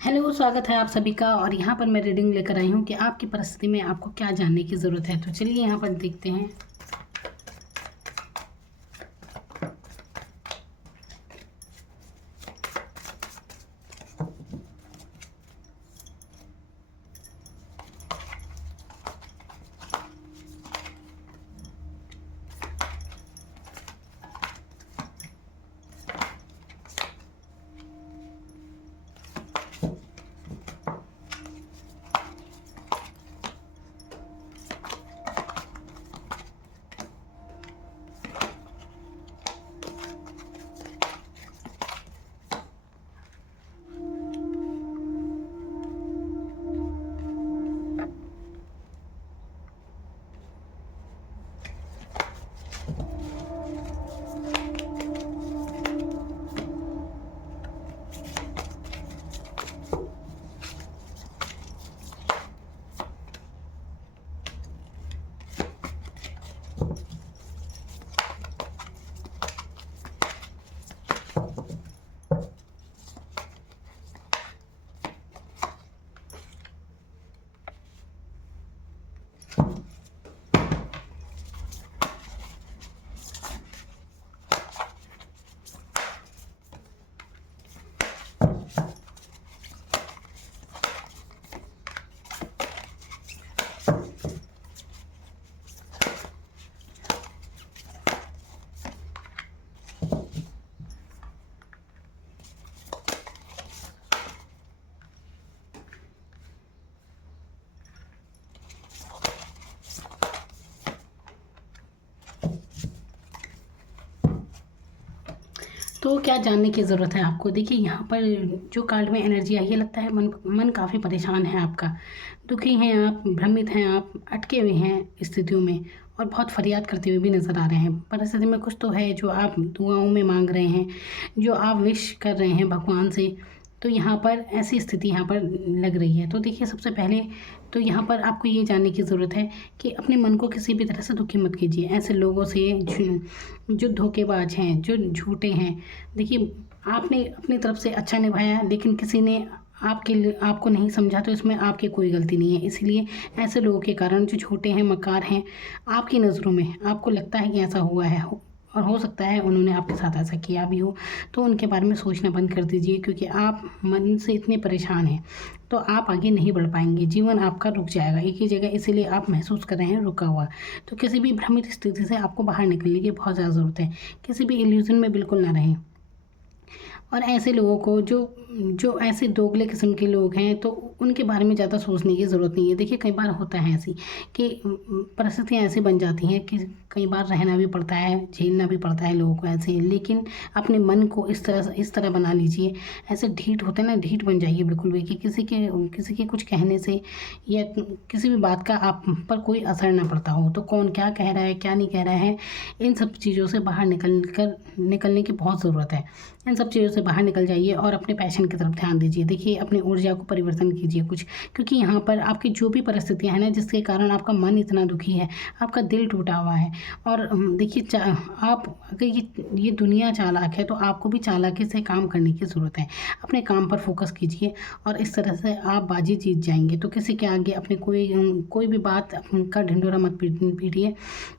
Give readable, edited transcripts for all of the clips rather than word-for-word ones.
Hello, स्वागत है आप सभी का। और यहाँ पर मैं रीडिंग लेकर आई हूँ कि आपकी परिस्थिति में आपको क्या जानने की ज़रूरत है। तो चलिए यहाँ पर देखते हैं। तो क्या जानने की ज़रूरत है आपको? देखिए यहाँ पर जो कार्ड में एनर्जी आई है, लगता है मन काफ़ी परेशान है आपका। दुखी हैं आप, भ्रमित हैं आप, अटके हुए हैं स्थितियों में और बहुत फरियाद करते हुए भी नज़र आ रहे हैं। परिस्थिति में कुछ तो है जो आप दुआओं में मांग रहे हैं, जो आप विश कर रहे हैं भगवान से। तो यहाँ पर ऐसी स्थिति यहाँ पर लग रही है। तो देखिए, सबसे पहले तो यहाँ पर आपको ये जानने की ज़रूरत है कि अपने मन को किसी भी तरह से दुखी मत कीजिए। ऐसे लोगों से जो धोखेबाज हैं, जो झूठे हैं। देखिए, आपने अपनी तरफ से अच्छा निभाया, लेकिन किसी ने आपके लिए आपको नहीं समझा, तो इसमें आपकी कोई गलती नहीं है। इसलिए ऐसे लोगों के कारण, जो झूठे हैं, मक्कार हैं, आपकी नज़रों में आपको लगता है कि ऐसा हुआ है, और हो सकता है उन्होंने आपके साथ ऐसा किया भी हो। तो उनके बारे में सोचना बंद कर दीजिए, क्योंकि आप मन से इतने परेशान हैं तो आप आगे नहीं बढ़ पाएंगे। जीवन आपका रुक जाएगा एक ही जगह, इसीलिए आप महसूस कर रहे हैं रुका हुआ। तो किसी भी भ्रमित स्थिति से आपको बाहर निकलने की बहुत ज़्यादा ज़रूरत है। किसी भी इल्यूजन में बिल्कुल ना रहें। और ऐसे लोगों को जो जो ऐसे दोगले किस्म के लोग हैं, तो उनके बारे में ज़्यादा सोचने की ज़रूरत नहीं है। देखिए, कई बार होता है ऐसी कि परिस्थितियाँ ऐसी बन जाती हैं कि कई बार रहना भी पड़ता है, झेलना भी पड़ता है लोगों को ऐसे। लेकिन अपने मन को इस तरह बना लीजिए, ऐसे ढीठ होते हैं ना, ढीठ बन जाइए बिल्कुल भी, कि किसी के कुछ कहने से या किसी भी बात का आप पर कोई असर ना पड़ता हो। तो कौन क्या कह रहा है, क्या नहीं कह रहा है, इन सब चीज़ों से बाहर निकलने की बहुत ज़रूरत है। इन सब चीज़ों से बाहर निकल जाइए और अपने पैशन की तरफ ध्यान दीजिए। देखिए, अपनी ऊर्जा को परिवर्तन कीजिए कुछ, क्योंकि यहाँ पर आपकी जो भी परिस्थितियाँ हैं ना, जिसके कारण आपका मन इतना दुखी है, आपका दिल टूटा हुआ है। और देखिए, आप अगर ये दुनिया चालाक है, तो आपको भी चालाकी से काम करने की ज़रूरत है। अपने काम पर फोकस कीजिए और इस तरह से आप बाजी जीत जाएंगे। तो किसी के आगे अपने कोई भी बात का ढिंढोरा मत पीटिए।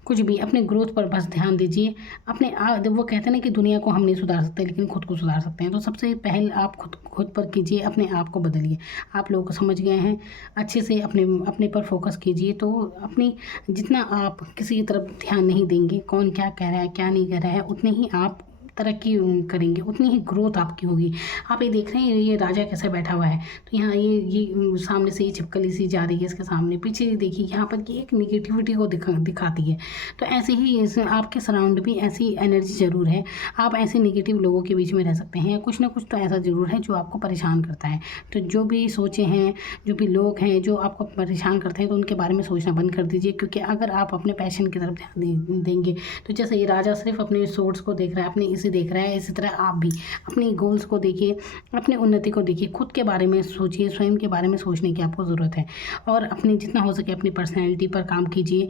कुछ भी अपने ग्रोथ पर बस ध्यान दीजिए। वो कहते हैं ना कि दुनिया को हम नहीं सुधार सकते, लेकिन खुद को सुधार सकते हैं। तो सबसे पहले आप खुद पर कीजिए, अपने आप को बदलिए। आप लोगों को समझ गए हैं, अच्छे से अपने पर फोकस कीजिए। तो अपनी जितना आप किसी की तरफ ध्यान नहीं देंगे, कौन क्या कह रहा है, क्या नहीं कह रहा है, उतने ही आप तरक्की करेंगे, उतनी ही ग्रोथ आपकी होगी। आप ये देख रहे हैं, ये राजा कैसे बैठा हुआ है। तो यहाँ ये सामने से ये छिपकली सी जा रही है इसके सामने। पीछे देखिए, यहाँ पर ये एक निगेटिविटी को दिखाती है। तो ऐसे ही आपके सराउंड भी ऐसी एनर्जी ज़रूर है। आप ऐसे निगेटिव लोगों के बीच में रह सकते हैं। कुछ ना कुछ तो ऐसा ज़रूर है जो आपको परेशान करता है। तो जो भी सोचे हैं, जो भी लोग हैं जो आपको परेशान करते हैं, तो उनके बारे में सोचना बंद कर दीजिए। क्योंकि अगर आप अपने पैशन की तरफ ध्यान देंगे, तो जैसे ये राजा सिर्फ अपने सोर्स को देख रहा है, अपने इसे देख रहा है, इसी तरह आप भी अपनी गोल्स को देखिए, अपनी उन्नति को देखिए, खुद के बारे में सोचिए, स्वयं के बारे में सोचने की आपको ज़रूरत है। और अपनी जितना हो सके अपनी पर्सनैलिटी पर काम कीजिए।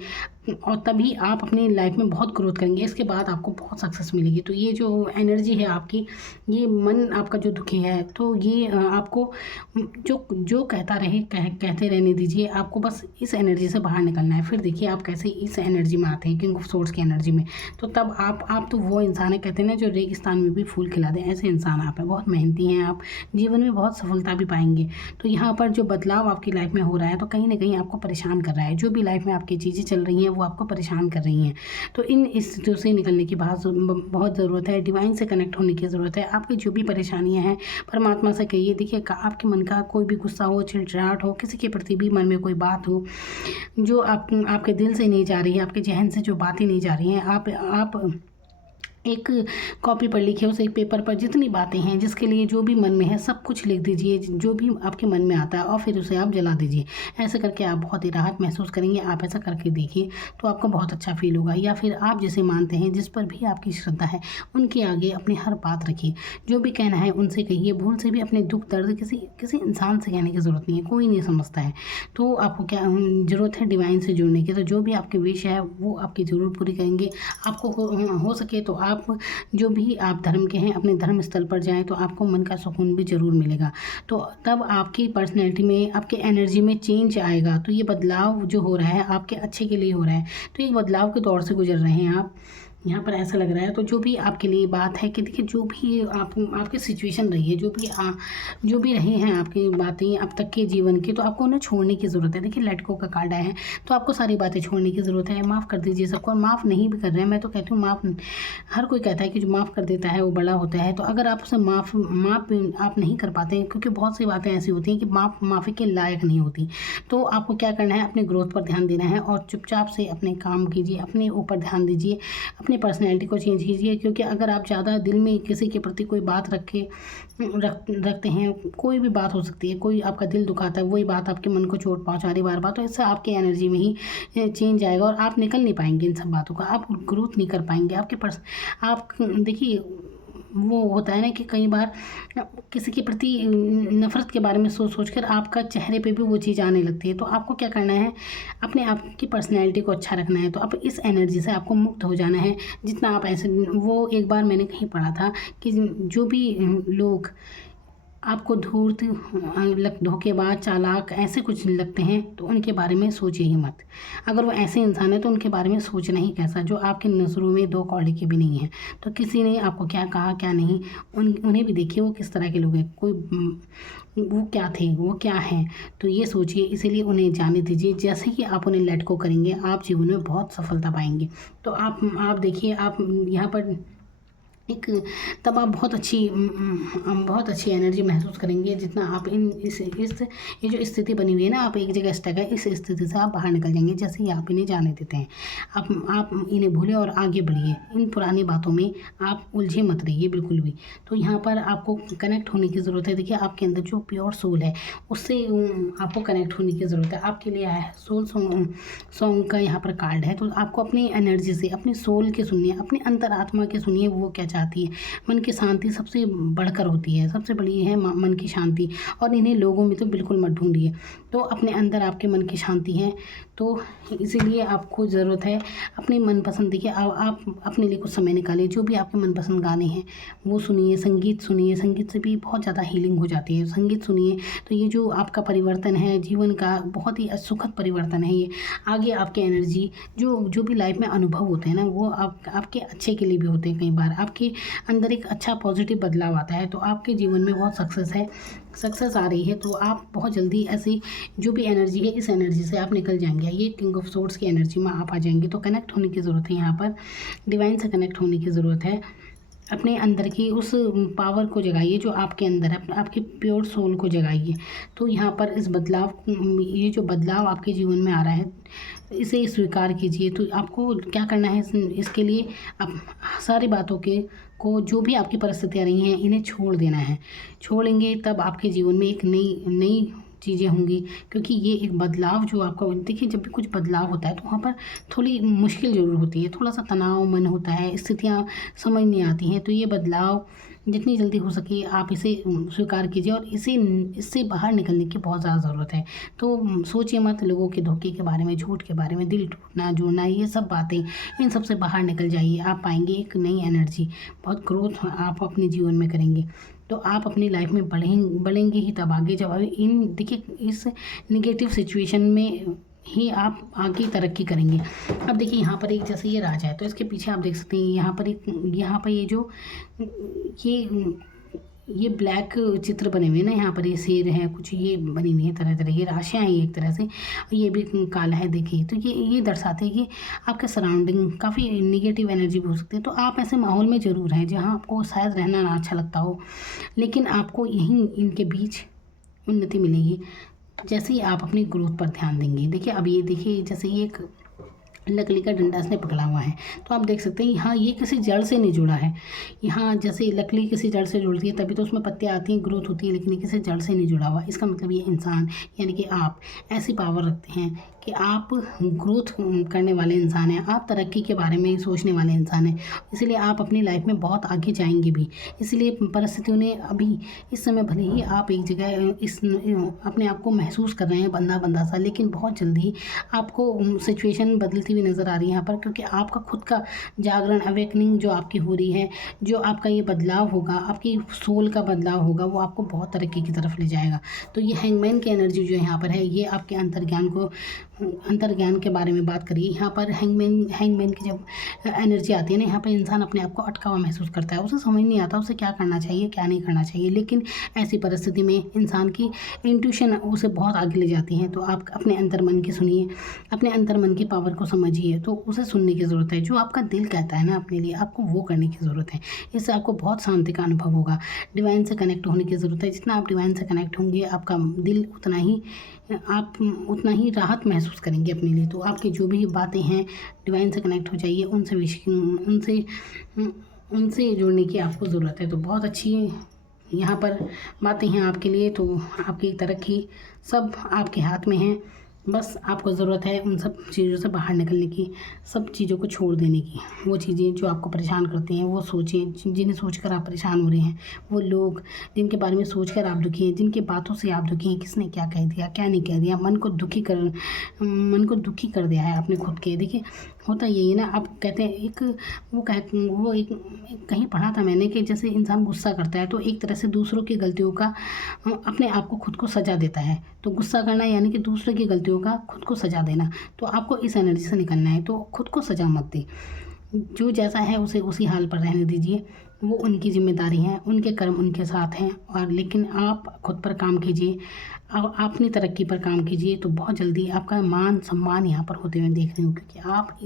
और तभी आप अपनी लाइफ में बहुत ग्रोथ करेंगे। इसके बाद आपको बहुत सक्सेस मिलेगी। तो ये जो एनर्जी है आपकी, ये मन आपका जो दुखी है, तो ये आपको जो जो कहता रहे कहते रहने दीजिए। आपको बस इस एनर्जी से बाहर निकलना है। फिर देखिए आप कैसे इस एनर्जी में आते हैं, किंग ऑफ सोर्स की एनर्जी में। तो तब आप तो वो इंसान है, कहते हैं ना, जो रेगिस्तान में भी फूल खिला दें, ऐसे इंसान आप हैं। बहुत मेहनती हैं आप, जीवन में बहुत सफलता भी पाएंगे। तो यहाँ पर जो बदलाव आपकी लाइफ में हो रहा है, तो कहीं ना कहीं आपको परेशान कर रहा है। जो भी लाइफ में आपकी चीज़ें चल रही हैं वो आपको परेशान कर रही हैं। तो इन स्थितियों से निकलने की बहुत ज़रूरत है। डिवाइन से कनेक्ट होने की ज़रूरत है। आपकी जो भी परेशानियां हैं परमात्मा से कहिए। देखिए आपके मन का कोई भी गुस्सा हो, चिड़चिड़ाहट हो, किसी के प्रति भी मन में कोई बात हो जो आपके दिल से नहीं जा रही है, आपके जहन से जो बातें नहीं जा रही हैं, आप एक कॉपी पर लिखे, उस एक पेपर पर जितनी बातें हैं, जिसके लिए जो भी मन में है सब कुछ लिख दीजिए, जो भी आपके मन में आता है, और फिर उसे आप जला दीजिए। ऐसे करके आप बहुत ही राहत महसूस करेंगे। आप ऐसा करके देखिए तो आपको बहुत अच्छा फील होगा। या फिर आप जिसे मानते हैं, जिस पर भी आपकी श्रद्धा है, उनके आगे अपनी हर बात रखिए। जो भी कहना है उनसे कहिए। भूल से भी अपने दुख दर्द किसी इंसान से कहने की ज़रूरत नहीं है, कोई नहीं समझता है। तो आपको क्या ज़रूरत है, डिवाइन से जुड़ने की। तो जो भी आपके विश है वो आपकी ज़रूर पूरी करेंगे। आपको हो सके तो आप जो भी आप धर्म के हैं, अपने धर्म स्थल पर जाएं, तो आपको मन का सुकून भी ज़रूर मिलेगा। तो तब आपकी पर्सनैलिटी में, आपके एनर्जी में चेंज आएगा। तो ये बदलाव जो हो रहा है आपके अच्छे के लिए हो रहा है। तो एक बदलाव के दौर से गुजर रहे हैं आप, यहाँ पर ऐसा लग रहा है। तो जो भी आपके लिए बात है कि देखिए, जो भी आपकी सिचुएशन रही है, जो भी रही हैं आपकी बातें अब तक के जीवन की, तो आपको उन्हें छोड़ने की ज़रूरत है। देखिए लेट गो का कार्ड आया है, तो आपको सारी बातें छोड़ने की ज़रूरत है। माफ़ कर दीजिए सबको। माफ़ नहीं भी कर रहे हैं, मैं तो कहती हूँ माफ़, हर कोई कहता है कि जो माफ़ कर देता है वो बड़ा होता है। तो अगर आप उसे माफ़ आप नहीं कर पाते हैं, क्योंकि बहुत सी बातें ऐसी होती हैं कि माफ़ी के लायक नहीं होती, तो आपको क्या करना है, अपने ग्रोथ पर ध्यान देना है और चुपचाप से अपने काम कीजिए, अपने ऊपर ध्यान दीजिए, अपनी पर्सनैलिटी को चेंज कीजिए। क्योंकि अगर आप ज़्यादा दिल में किसी के प्रति कोई बात रखते हैं, कोई भी बात हो सकती है, कोई आपका दिल दुखाता है, वही बात आपके मन को चोट पहुंचा रही बार बार, तो इससे आपकी एनर्जी में ही चेंज आएगा और आप निकल नहीं पाएंगे इन सब बातों का। आप ग्रोथ नहीं कर पाएंगे। आप देखिए, वो होता है ना कि कई बार किसी के प्रति नफ़रत के बारे में सोच कर आपका चेहरे पे भी वो चीज़ आने लगती है। तो आपको क्या करना है, अपने आप की पर्सनैलिटी को अच्छा रखना है। तो अब इस एनर्जी से आपको मुक्त हो जाना है। जितना आप ऐसे, वो एक बार मैंने कहीं पढ़ा था कि जो भी लोग आपको धूर्त, धोखेबाज, चालाक ऐसे कुछ लगते हैं, तो उनके बारे में सोचिए ही मत। अगर वो ऐसे इंसान है तो उनके बारे में सोचना ही कैसा, जो आपके नज़रों में दो कौड़ी के भी नहीं है। तो किसी ने आपको क्या कहा क्या नहीं, उन्हें भी देखिए वो किस तरह के लोग हैं, वो क्या थे, वो क्या हैं, तो ये सोचिए। इसीलिए उन्हें जाने दीजिए। जैसे कि आप उन्हें लेट को करेंगे, आप जीवन में बहुत सफलता पाएंगे। तो आप देखिए, आप यहाँ पर तब आप बहुत अच्छी एनर्जी महसूस करेंगे। जितना आप ये जो स्थिति बनी हुई है ना, आप एक जगह स्टक है, इस स्थिति से आप बाहर निकल जाएंगे जैसे ही आप इन्हें जाने देते हैं। आप इन्हें भूलें और आगे बढ़िए। इन पुरानी बातों में आप उलझे मत रहिए बिल्कुल भी। तो यहाँ पर आपको कनेक्ट होने की ज़रूरत है। देखिए आपके अंदर जो प्योर सोल है, उससे आपको कनेक्ट होने की ज़रूरत है। आपके लिए आया है सोल सॉन्ग का यहाँ पर कार्ड है। तो आपको अपनी एनर्जी से, अपनी सोल के सुनिए, अपनी अंतरात्मा के सुनिए, वो क्या चाहती है। मन की शांति सबसे बढ़कर होती है, सबसे बड़ी है मन की शांति। और इन्हें लोगों में तो बिल्कुल मत ढूंढिए। तो अपने अंदर आपके मन की शांति है। तो इसीलिए आपको ज़रूरत है अपने मनपसंद, देखिए आप अपने लिए कुछ समय निकालिए। जो भी आपके मनपसंद गाने हैं वो सुनिए, संगीत सुनिए। संगीत से भी बहुत ज़्यादा हीलिंग हो जाती है। संगीत सुनिए तो ये जो आपका परिवर्तन है जीवन का, बहुत ही सुखद परिवर्तन है ये। आगे आपके एनर्जी जो भी लाइफ में अनुभव होते हैं ना, वो आपके अच्छे के लिए भी होते हैं। कई बार आपके अंदर एक अच्छा पॉजिटिव बदलाव आता है। तो आपके जीवन में बहुत सक्सेस आ रही है। तो आप बहुत जल्दी ऐसी जो भी एनर्जी है, इस एनर्जी से आप निकल जाएंगे। ये किंग ऑफ सोर्ड्स की एनर्जी में आप आ जाएंगे। तो कनेक्ट होने की ज़रूरत है, यहाँ पर डिवाइन से कनेक्ट होने की ज़रूरत है। अपने अंदर की उस पावर को जगाइए जो आपके अंदर है, आपके प्योर सोल को जगाइए। तो यहाँ पर ये जो बदलाव आपके जीवन में आ रहा है, इसे स्वीकार कीजिए। तो आपको क्या करना है, इसके लिए आप सारी बातों को जो भी आपकी परिस्थितियाँ रही हैं, इन्हें छोड़ देना है। छोड़ेंगे तब आपके जीवन में एक नई चीज़ें होंगी। क्योंकि ये एक बदलाव जो आपका, देखिए जब भी कुछ बदलाव होता है तो वहाँ पर थोड़ी मुश्किल ज़रूर होती है, थोड़ा सा तनाव मन होता है, स्थितियाँ समझ नहीं आती हैं। तो ये बदलाव जितनी जल्दी हो सके आप इसे स्वीकार कीजिए और इससे बाहर निकलने की बहुत ज़्यादा ज़रूरत है। तो सोचिए मत लोगों के धोखे के बारे में, झूठ के बारे में, दिल टूटना, जुड़ना, ये सब बातें, इन सब से बाहर निकल जाइए। आप पाएँगे एक नई एनर्जी, बहुत ग्रोथ आप अपने जीवन में करेंगे। तो आप अपनी लाइफ में बढ़ेंगे ही तब आगे, जब देखिए इस नेगेटिव सिचुएशन में ही आप आगे तरक्की करेंगे। अब देखिए यहाँ पर एक जैसे ये राजा है, तो इसके पीछे आप देख सकते हैं यहाँ पर ये ब्लैक चित्र बने हुए हैं ना, यहाँ पर ये शेर है, कुछ ये बनी हुई है तरह तरह की राशियाँ हैं एक तरह से, ये भी काला है देखिए। तो ये दर्शाते हैं कि आपके सराउंडिंग काफ़ी नेगेटिव एनर्जी भी हो सकती है। तो आप ऐसे माहौल में ज़रूर हैं जहाँ आपको शायद रहना ना अच्छा लगता हो, लेकिन आपको यहीं इनके बीच उन्नति मिलेगी जैसे ही आप अपनी ग्रोथ पर ध्यान देंगे। देखिए अब ये देखिए जैसे ये एक लकड़ी का डंडा इसने पकड़ा हुआ है, तो आप देख सकते हैं यहाँ ये किसी जड़ से नहीं जुड़ा है। यहाँ जैसे लकड़ी किसी जड़ से जुड़ती है तभी तो उसमें पत्तियाँ आती हैं, ग्रोथ होती है, लेकिन ये किसी जड़ से नहीं जुड़ा हुआ। इसका मतलब ये इंसान यानी कि आप ऐसी पावर रखते हैं कि आप ग्रोथ करने वाले इंसान हैं, आप तरक्की के बारे में सोचने वाले इंसान हैं, इसलिए आप अपनी लाइफ में बहुत आगे जाएंगे भी। इसलिए परिस्थितियों ने अभी इस समय भले ही आप एक जगह अपने आप को महसूस कर रहे हैं बंदा सा, लेकिन बहुत जल्दी आपको सिचुएशन बदलती हुई नज़र आ रही है यहाँ पर, क्योंकि आपका खुद का जागरण, अवेकनिंग जो आपकी हो रही है, जो आपका ये बदलाव होगा, आपकी सोल का बदलाव होगा, वो आपको बहुत तरक्की की तरफ ले जाएगा। तो ये हैंगमैन की एनर्जी जो यहाँ पर है, ये आपके अंतर्ज्ञान के बारे में बात करिए। यहाँ पर हैंगमैन की जब एनर्जी आती है ना, यहाँ पर इंसान अपने आप को अटका हुआ महसूस करता है, उसे समझ नहीं आता उसे क्या करना चाहिए क्या नहीं करना चाहिए, लेकिन ऐसी परिस्थिति में इंसान की इंट्यूशन उसे बहुत आगे ले जाती है। तो आप अपने अंतर्मन की सुनिए, अपने अंतर्मन की पावर को समझिए, तो उसे सुनने की ज़रूरत है। जो आपका दिल कहता है ना अपने लिए, आपको वो करने की ज़रूरत है। इससे आपको बहुत शांति का अनुभव होगा। डिवाइन से कनेक्ट होने की ज़रूरत है। जितना आप डिवाइन से कनेक्ट होंगे, आपका दिल आप उतना ही राहत महसूस करेंगे अपने लिए। तो आपकी जो भी बातें हैं, डिवाइन से कनेक्ट हो जाइए, उनसे जुड़ने की आपको ज़रूरत है। तो बहुत अच्छी यहाँ पर बातें हैं आपके लिए। तो आपकी तरक्की सब आपके हाथ में है, बस आपको ज़रूरत है उन सब चीज़ों से बाहर निकलने की, सब चीज़ों को छोड़ देने की। वो चीज़ें जो आपको परेशान करती हैं, वो सोचें जिन्हें सोचकर आप परेशान हो रहे हैं, वो लोग जिनके बारे में सोचकर आप दुखी हैं, जिनकी बातों से आप दुखी हैं, किसने क्या कह दिया क्या नहीं कह दिया, मन को दुखी कर दिया है आपने खुद के। देखिए होता यही है ना, आप कहते हैं एक कहीं पढ़ा था मैंने कि जैसे इंसान गुस्सा करता है तो एक तरह से दूसरों की गलतियों का अपने आप को खुद को सजा देता है। तो गुस्सा करना यानी कि दूसरों की गलतियों का खुद को सजा देना। तो आपको इस एनर्जी से निकलना है, तो खुद को सजा मत दे, जो जैसा है उसे उसी हाल पर रहने दीजिए। वो उनकी जिम्मेदारी है, उनके कर्म उनके साथ हैं, और लेकिन आप खुद पर काम कीजिए, आप अपनी तरक्की पर काम कीजिए। तो बहुत जल्दी आपका मान सम्मान यहाँ पर होते हुए देख रही हूँ, क्योंकि आप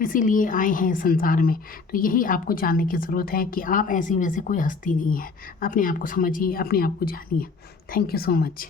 इसीलिए आए हैं संसार में। तो यही आपको जानने की ज़रूरत है कि आप ऐसी वैसे कोई हस्ती नहीं है। अपने आप को समझिए, अपने आप को जानिए। Thank you so much.